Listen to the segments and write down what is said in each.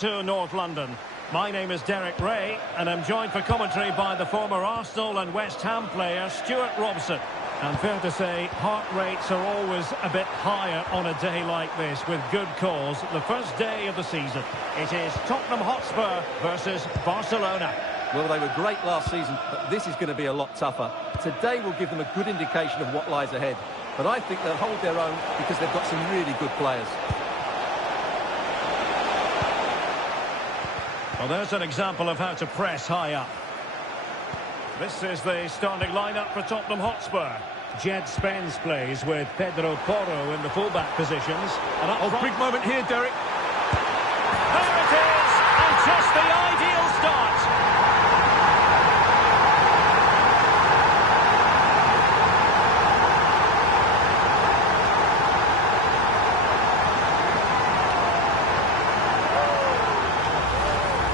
To North London. My name is Derek Ray, and I'm joined for commentary by the former Arsenal and West Ham player Stuart Robson. And fair to say, heart rates are always a bit higher on a day like this, with good cause. The first day of the season. It is Tottenham Hotspur versus Barcelona. Well, they were great last season, but this is going to be a lot tougher. Today will give them a good indication of what lies ahead. But I think they'll hold their own because they've got some really good players. Well, there's an example of how to press high up. This is the starting lineup for Tottenham Hotspur. Jed Spence plays with Pedro Porro in the fullback positions. And big moment here, Derek. There it is, and just the ideal start.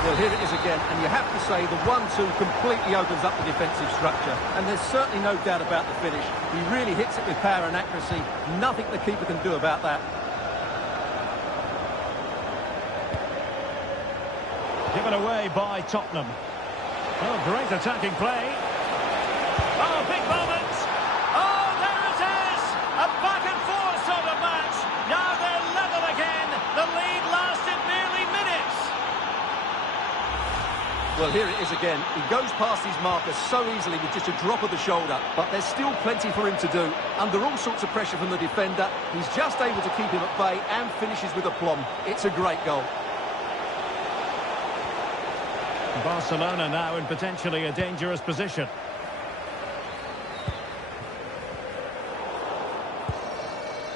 Well, here it is again, and you have to say the 1-2 completely opens up the defensive structure. And there's certainly no doubt about the finish. He really hits it with power and accuracy. Nothing the keeper can do about that. Given away by Tottenham. Oh, great attacking play. Oh, big moment. Oh, there it is. A back and forth sort of match. Now they're level again. The lead lasted nearly minutes. Well, here it is again. He goes past his marker so easily with just a drop of the shoulder. But there's still plenty for him to do. Under all sorts of pressure from the defender, he's just able to keep him at bay and finishes with aplomb. It's a great goal. Barcelona now in potentially a dangerous position.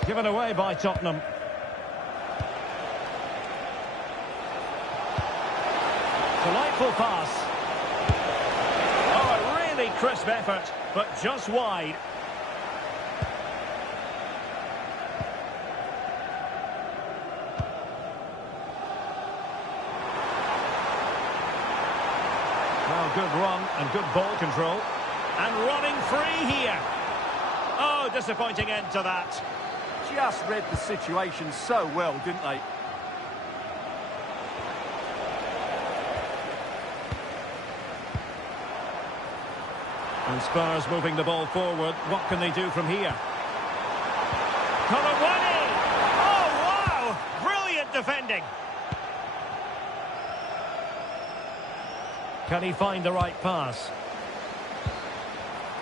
Given away by Tottenham. Delightful pass. Oh, a really crisp effort, but just wide. Well, good run and good ball control. And running free here. Oh, disappointing end to that. Just read the situation so well, didn't they? And Spurs moving the ball forward. What can they do from here? Colomwani! Oh, wow! Brilliant defending. Can he find the right pass?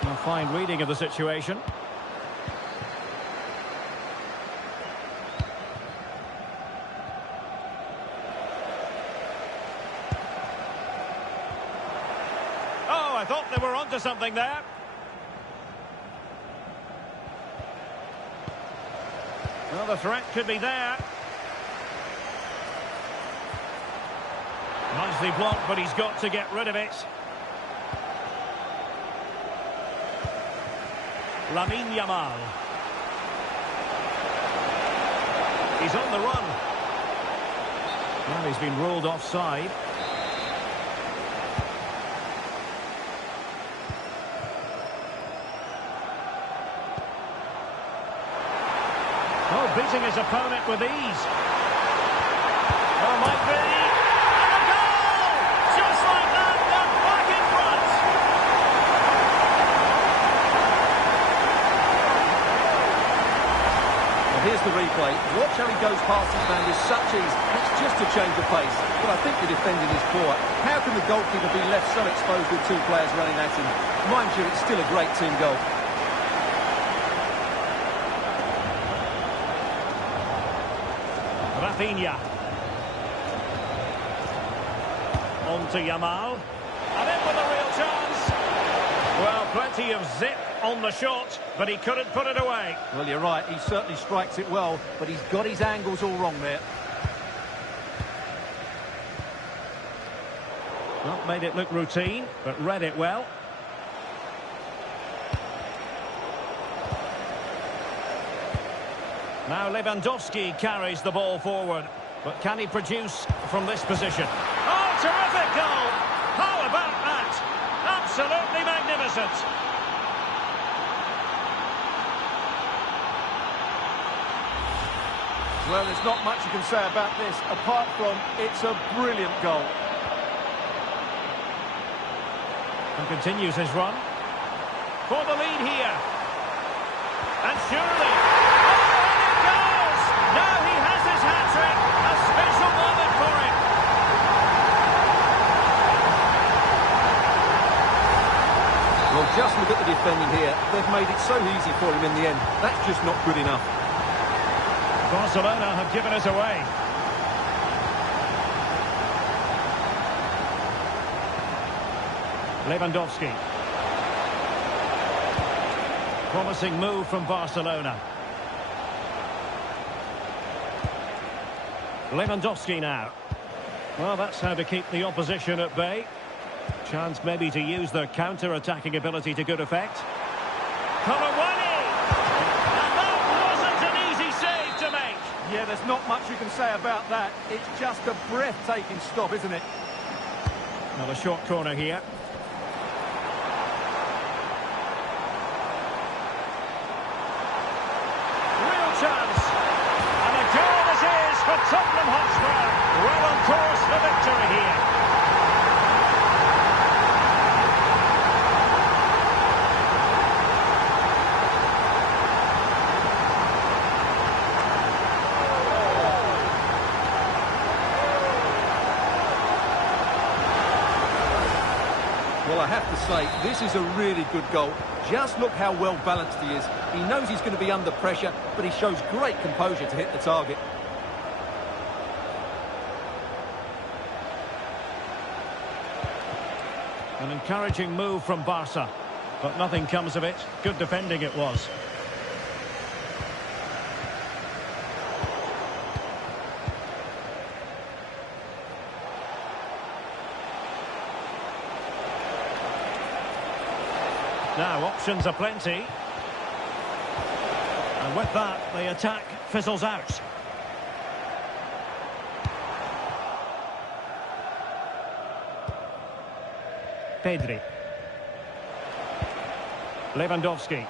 A fine reading of the situation. Oh, I thought they were onto something there. Well, the threat could be there. Nicely blocked, but he's got to get rid of it. Lamine Yamal. He's on the run. Well, he's been ruled offside. Oh, beating his opponent with ease. Oh, might be. And a goal! Just like that, they're back in front. And here's the replay. Watch how he goes past his man with such ease. It's just a change of pace. But I think the defending is poor. How can the goalkeeper be left so exposed with two players running at him? Mind you, it's still a great team goal. Rafinha. On to Yamal. And in with a real chance. Well, plenty of zip on the shot, but he couldn't put it away. Well, you're right. He certainly strikes it well, but he's got his angles all wrong there. Not made it look routine, but read it well. Now Lewandowski carries the ball forward. But can he produce from this position? Oh, terrific goal! How about that? Absolutely magnificent. Well, there's not much you can say about this, apart from it's a brilliant goal. And continues his run. For the lead here. And surely... Oh, and it goes! Now he has his hat-trick. A special moment for him. Well, just look at the defending here. They've made it so easy for him in the end. That's just not good enough. Barcelona have given it away. Lewandowski. Promising move from Barcelona. Lewandowski now. Well, that's how to keep the opposition at bay. Chance maybe to use their counter-attacking ability to good effect. Colomwani! And that wasn't an easy save to make. Yeah, there's not much you can say about that. It's just a breathtaking stop, isn't it? Another short corner here. Chance. And a goal this is for Tottenham Hotspur. Well on course for victory here. Well, I have to say, this is a really good goal. Just look how well balanced he is. He knows he's going to be under pressure, but he shows great composure to hit the target. An encouraging move from Barca, but nothing comes of it. Good defending it was. Now, options are plenty. And with that, the attack fizzles out. Pedri. Lewandowski.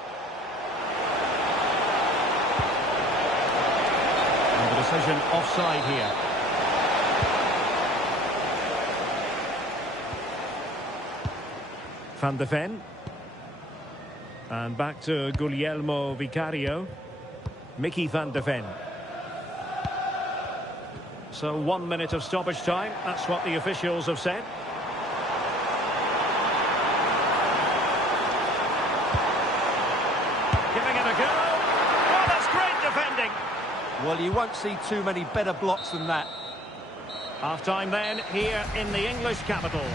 And the decision offside here. Van de Ven. And back to Guglielmo Vicario. Mickey Van de Ven. So 1 minute of stoppage time. That's what the officials have said. Giving it a go. Oh, that's great defending. Well, you won't see too many better blocks than that. Half-time then, here in the English capital.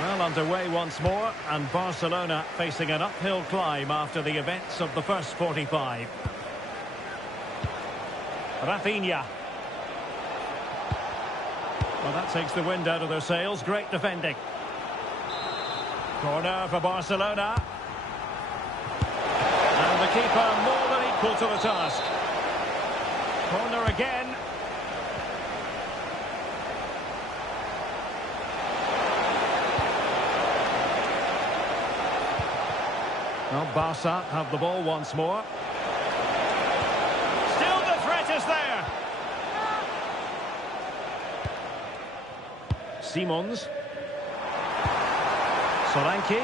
Well, underway once more, and Barcelona facing an uphill climb after the events of the first 45. Rafinha. Well, that takes the wind out of their sails. Great defending. Corner for Barcelona. And the keeper more than equal to the task. Corner again. Well, Barca have the ball once more. Still the threat is there. Simons. Solanke.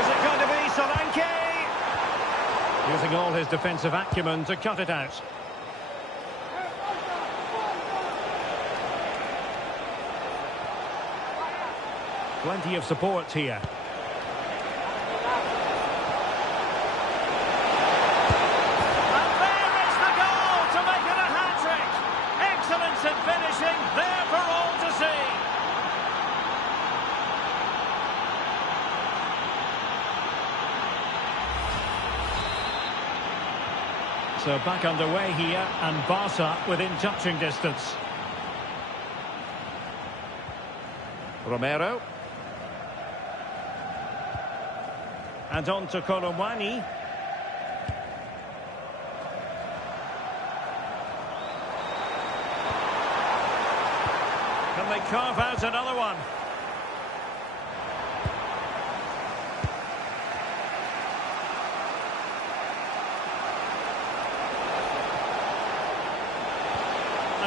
Is it going to be Solanke? Using all his defensive acumen to cut it out. Plenty of support here. Finishing there for all to see. So back underway here, and Barca within touching distance. Romero. And on to Colomwani. Can they carve out another one.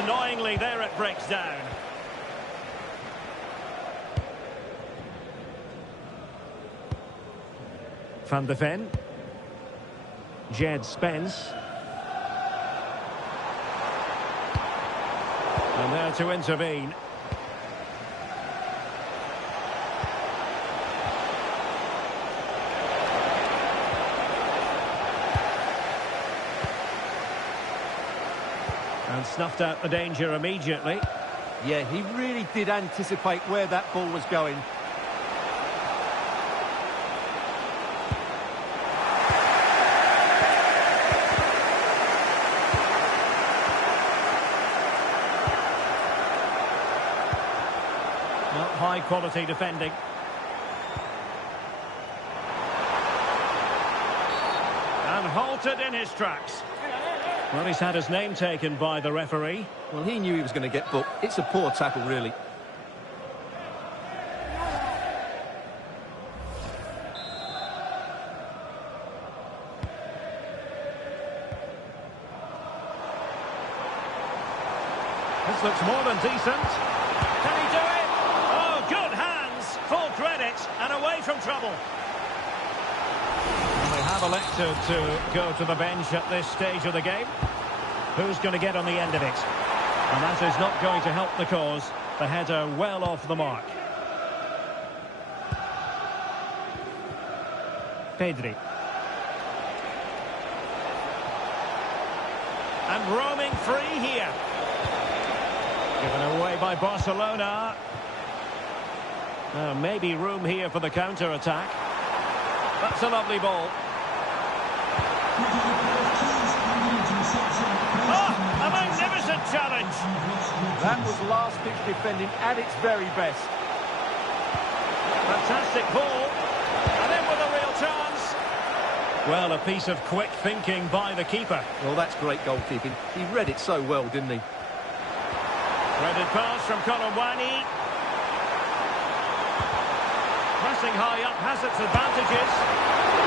Annoyingly, there it breaks down. Van de Ven. Jed Spence. And there to intervene. And snuffed out the danger immediately. Yeah, he really did anticipate where that ball was going. Not high quality defending. And halted in his tracks. Well, he's had his name taken by the referee. Well, he knew he was going to get booked. It's a poor tackle, really. This looks more than decent. Can he do it? Oh, good hands. Full credit and away from trouble. They have elected to go to the bench at this stage of the game. Who's going to get on the end of it? And that is not going to help the cause. The header well off the mark. Pedri. And roaming free here. Given away by Barcelona. Maybe room here for the counter-attack. That's a lovely ball. Oh, a magnificent challenge. That was last pitch defending at its very best. Fantastic ball. And then with a real chance. Well, a piece of quick thinking by the keeper. Well, that's great goalkeeping. He read it so well, didn't he? Threaded pass from Colomwani. Pressing high up has its advantages.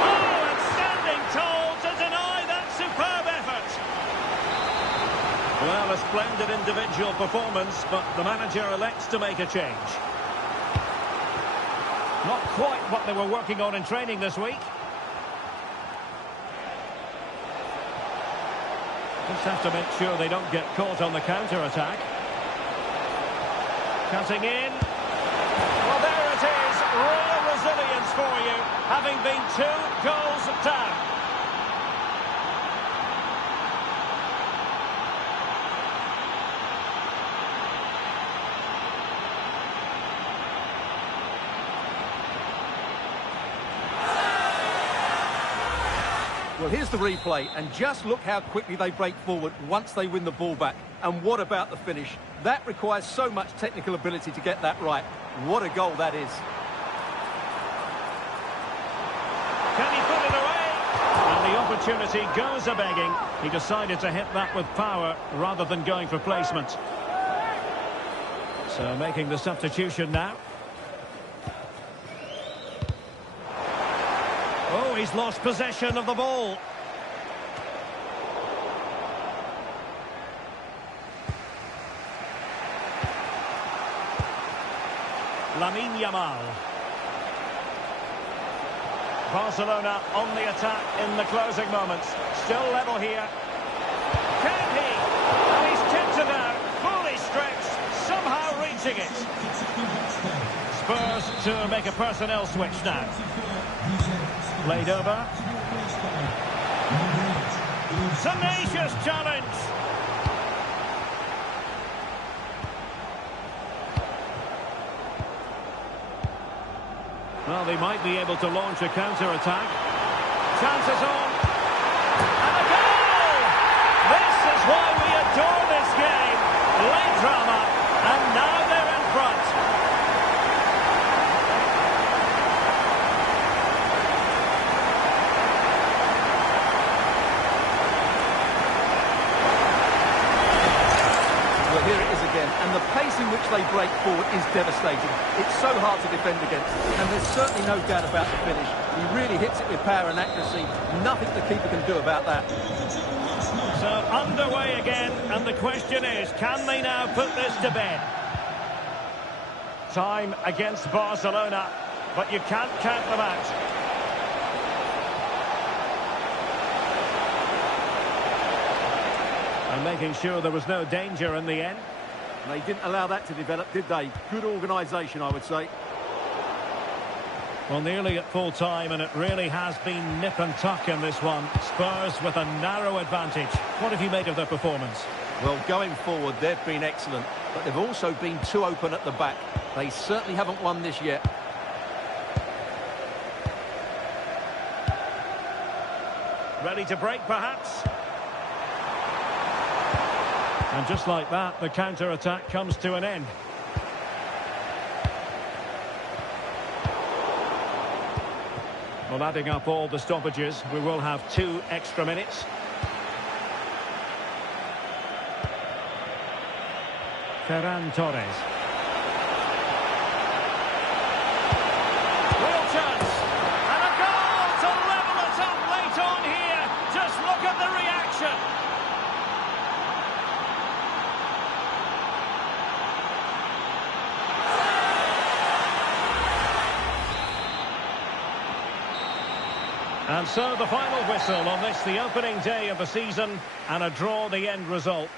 Oh, and standing tall to deny that superb effort. Well, a splendid individual performance, but the manager elects to make a change. Not quite what they were working on in training this week. Just have to make sure they don't get caught on the counter-attack. Cutting in. Well, there it is. Real resilience for you, having been 2 goals down. Well, here's the replay, and just look how quickly they break forward once they win the ball back. And what about the finish? That requires so much technical ability to get that right. What a goal that is. Can he put it away? And the opportunity goes a-begging. He decided to hit that with power rather than going for placement. So making the substitution now. Oh, he's lost possession of the ball. Lamine Yamal. Barcelona on the attack in the closing moments. Still level here. Can he? And he's tipped it out. Fully stretched. Somehow reaching it. Spurs to make a personnel switch now. Played over. Tenacious challenge. Well, they might be able to launch a counter-attack. Chances on. And a goal! This is why we adore this game. Late drama, and now they're in front. Well, here it is again, and the pace in which they break forward is devastating. It's so hard to defend against, and there's certainly no doubt about the finish. He really hits it with power and accuracy. Nothing the keeper can do about that. So underway again, and the question is, can they now put this to bed? Time against Barcelona, but you can't count them out. And making sure there was no danger in the end. They didn't allow that to develop, did they? Good organisation, I would say. Well, nearly at full time, and it really has been nip and tuck in this one. Spurs with a narrow advantage. What have you made of their performance? Well, going forward, they've been excellent, but they've also been too open at the back. They certainly haven't won this yet. Ready to break, perhaps? And just like that, the counter-attack comes to an end. Well, adding up all the stoppages, we will have 2 extra minutes. Ferran Torres. Real chance. And a goal to level it up late on here. Just look at the reaction. And so the final whistle on this, the opening day of the season, and a draw the end result.